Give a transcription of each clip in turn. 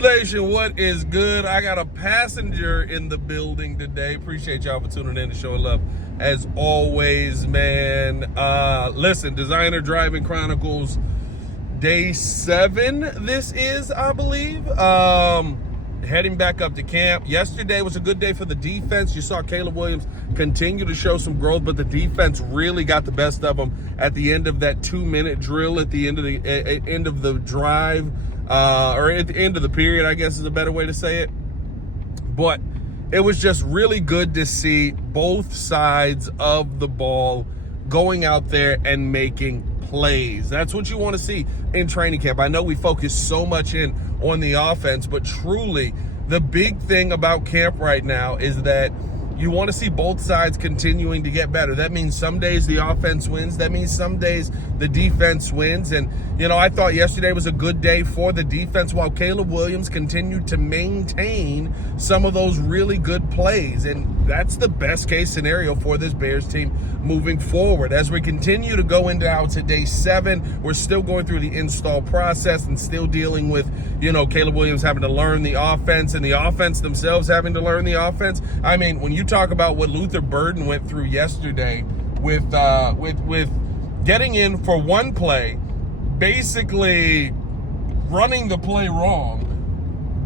Nation, what is good? I got a passenger in the building today. Appreciate y'all for tuning in and showing love as always, man. Listen, Designer Driving Chronicles day 7 this is, I believe. Heading back up to camp. Yesterday was a good day for the defense. You saw Caleb Williams continue to show some growth, but the defense really got the best of them at the end of that 2-minute drill at the end of the drive, or at the end of the period, I guess is a better way to say it. But it was just really good to see both sides of the ball going out there and making plays. That's what you want to see in training camp. I know we focus so much in on the offense, but truly the big thing about camp right now is that you want to see both sides continuing to get better. That means some days the offense wins. That means some days the defense wins. And, you know, I thought yesterday was a good day for the defense while Caleb Williams continued to maintain some of those really good plays. And that's the best case scenario for this Bears team moving forward. As we continue to go into now to day 7, we're still going through the install process and still dealing with, you know, Caleb Williams having to learn the offense and the offense themselves having to learn the offense. I mean, when you talk about what Luther Burden went through yesterday with getting in for one play, basically running the play wrong,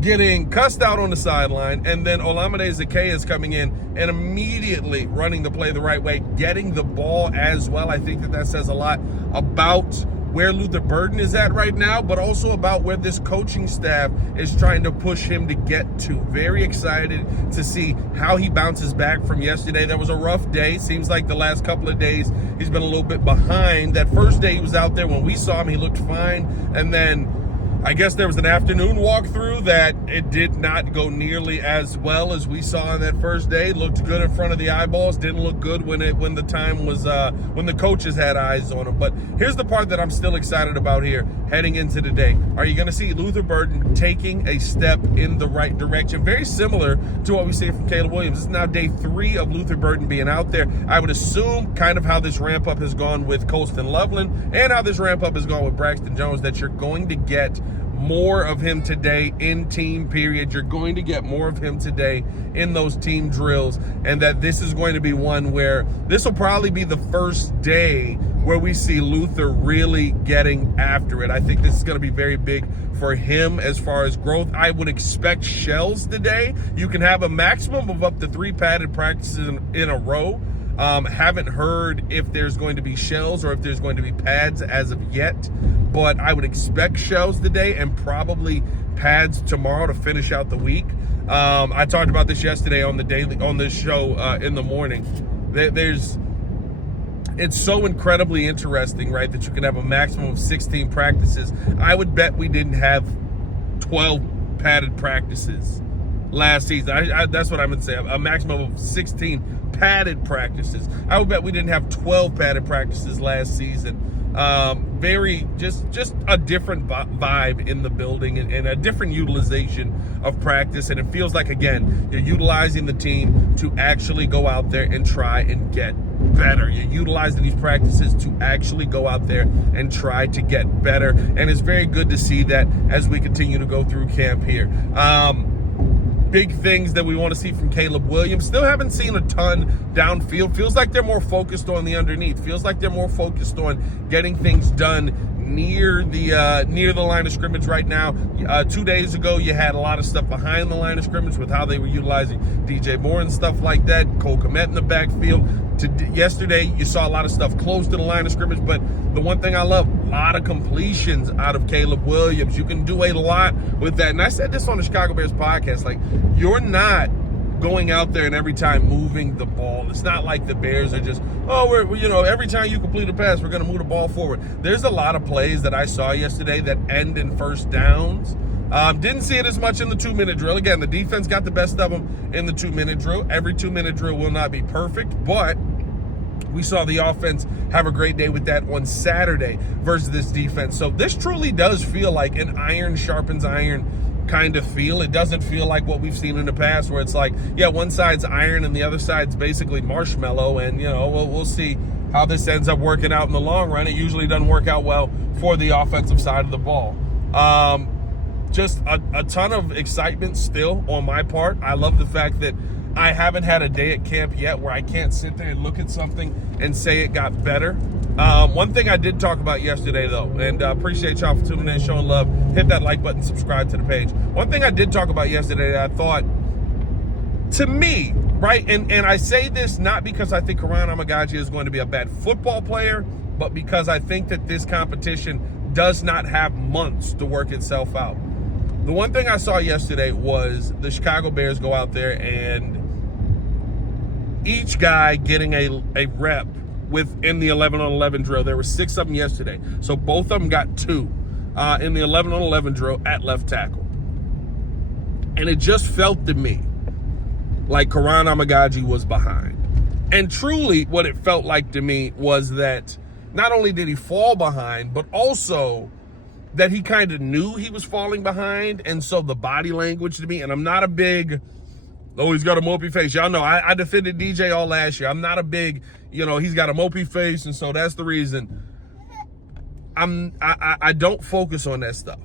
getting cussed out on the sideline, and then Olamide Zaccheaus coming in and immediately running the play the right way, getting the ball as well. I think that says a lot about where Luther Burden is at right now, but also about where this coaching staff is trying to push him to get to. Very excited to see how he bounces back from yesterday. That was a rough day. Seems like the last couple of days he's been a little bit behind. That first day he was out there, when we saw him, he looked fine. And then I guess there was an afternoon walkthrough that it did not go nearly as well as we saw on that first day. Looked good in front of the eyeballs. Didn't look good when the time was when the coaches had eyes on him. But here's the part that I'm still excited about here heading into the day. Are you going to see Luther Burden taking a step in the right direction? Very similar to what we see from Caleb Williams. This is now day 3 of Luther Burden being out there. I would assume kind of how this ramp up has gone with Colston Loveland and how this ramp up has gone with Braxton Jones, that you're going to get more of him today in team period. You're going to get more of him today in those team drills, and that this is going to be one where this will probably be the first day where we see Luther really getting after it. I think this is going to be very big for him as far as growth. I would expect shells today. You can have a maximum of up to 3 padded practices in a row. Haven't heard if there's going to be shells or if there's going to be pads as of yet, but I would expect shells today and probably pads tomorrow to finish out the week. I talked about this yesterday on this show in the morning. It's so incredibly interesting, right, that you can have a maximum of 16 practices. I would bet we didn't have 12 padded practices last season. That's what I meant to say. A maximum of 16 padded practices. I would bet we didn't have 12 padded practices last season. Very just a different vibe in the building and a different utilization of practice. And it feels like, again, you're utilizing the team to actually go out there and try and get better. You're utilizing these practices to actually go out there and try to get better. And it's very good to see that as we continue to go through camp here. Big things that we want to see from Caleb Williams. Still haven't seen a ton downfield. Feels like they're more focused on the underneath. Feels like they're more focused on getting things done near the line of scrimmage right now. 2 days ago, you had a lot of stuff behind the line of scrimmage with how they were utilizing DJ Moore and stuff like that. Cole Kmet in the backfield. Yesterday, you saw a lot of stuff close to the line of scrimmage, but the one thing I love, a lot of completions out of Caleb Williams. You can do a lot with that. And I said this on the Chicago Bears podcast, like, you're not going out there and every time moving the ball. It's not like the Bears are just, every time you complete a pass, we're going to move the ball forward. There's a lot of plays that I saw yesterday that end in first downs. Didn't see it as much in the 2-minute drill. Again, the defense got the best of them in the 2-minute drill. Every 2-minute drill will not be perfect, but we saw the offense have a great day with that on Saturday versus this defense. So this truly does feel like an iron sharpens iron kind of feel. It doesn't feel like what we've seen in the past where it's like, yeah, one side's iron and the other side's basically marshmallow, and, you know, we'll see how this ends up working out in the long run. It usually doesn't work out well for the offensive side of the ball. just a ton of excitement still on my part. I love the fact that I haven't had a day at camp yet where I can't sit there and look at something and say it got better. One thing I did talk about yesterday, though, and appreciate y'all for tuning in, showing love. Hit that like button, subscribe to the page. One thing I did talk about yesterday that I thought, to me, right, and I say this not because I think Karan Amagaji is going to be a bad football player, but because I think that this competition does not have months to work itself out. The one thing I saw yesterday was the Chicago Bears go out there and each guy getting a rep within the 11-on-11 drill. There were 6 of them yesterday. So both of them got 2 in the 11-on-11 drill at left tackle. And it just felt to me like Karan Amagaji was behind. And truly what it felt like to me was that not only did he fall behind, but also that he kind of knew he was falling behind. And so the body language to me, and I'm not a big, oh, he's got a mopey face. Y'all know I defended DJ all last year. I'm not a big, he's got a mopey face, and so that's the reason. I don't focus on that stuff.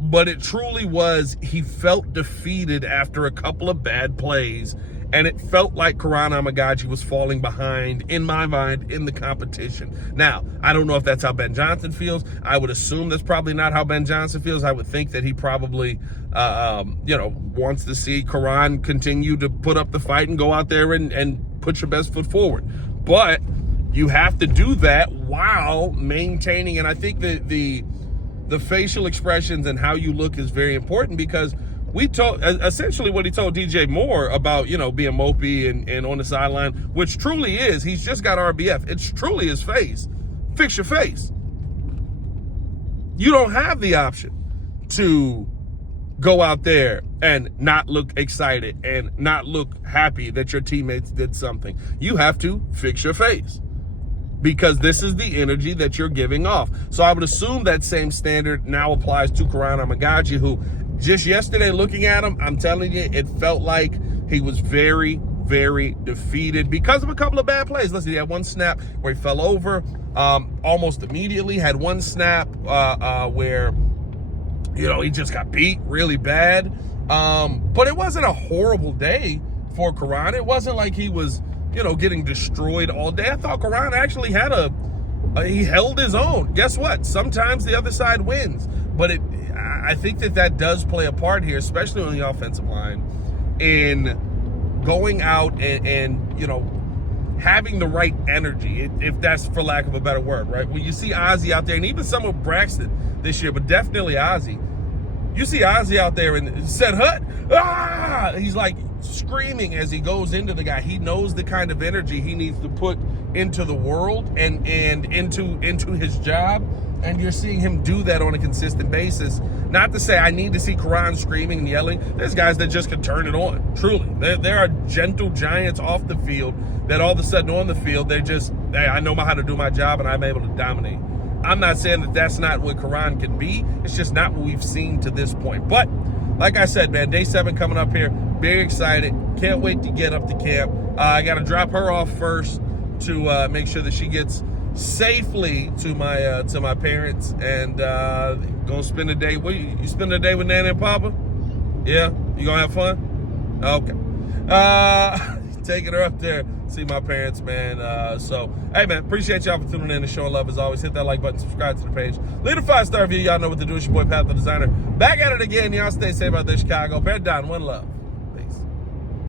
But it truly was, he felt defeated after a couple of bad plays, and it felt like Karan Amagaji was falling behind, in my mind, in the competition. Now, I don't know if that's how Ben Johnson feels. I would assume that's probably not how Ben Johnson feels. I would think that he probably, wants to see Karan continue to put up the fight and go out there and put your best foot forward. But you have to do that while maintaining, and I think that the facial expressions and how you look is very important, because we told, essentially what he told DJ Moore about, being mopey and on the sideline, which truly is, he's just got RBF. It's truly his face. Fix your face. You don't have the option to go out there and not look excited and not look happy that your teammates did something. You have to fix your face, because this is the energy that you're giving off. So I would assume that same standard now applies to Karan Amagaji, who just yesterday looking at him, I'm telling you, it felt like he was very, very defeated because of a couple of bad plays. Listen, he had one snap where he fell over almost immediately, had one snap where, he just got beat really bad. But it wasn't a horrible day for Karan. It wasn't like he was, getting destroyed all day. I thought Karan actually had he held his own. Guess what? Sometimes the other side wins. But I think that does play a part here, especially on the offensive line, in going out and having the right energy, if that's for lack of a better word, right? When you see Ozzie out there, and even some of Braxton this year, but definitely Ozzie, you see Ozzie out there and said, "Hut!" He's like screaming as he goes into the guy. He knows the kind of energy he needs to put into the world and into his job. And you're seeing him do that on a consistent basis. Not to say I need to see Karan screaming and yelling. There's guys that just can turn it on, truly. There are gentle giants off the field that all of a sudden on the field, hey, I know how to do my job and I'm able to dominate. I'm not saying that that's not what Karan can be. It's just not what we've seen to this point. But like I said, man, day 7 coming up here. Very excited. Can't wait to get up to camp. I got to drop her off first to make sure that she gets safely to my parents, and gonna spend a day. You spend a day with Nana and Papa? Yeah, you gonna have fun? Okay. Taking her up there, see my parents, man. So hey, man, appreciate y'all for tuning in and showing love as always. Hit that like button, subscribe to the page, leave a 5-star review. Y'all know what to do. It's your boy Pat the Designer, back at it again. Y'all stay safe out there, Chicago. Bear down, one love.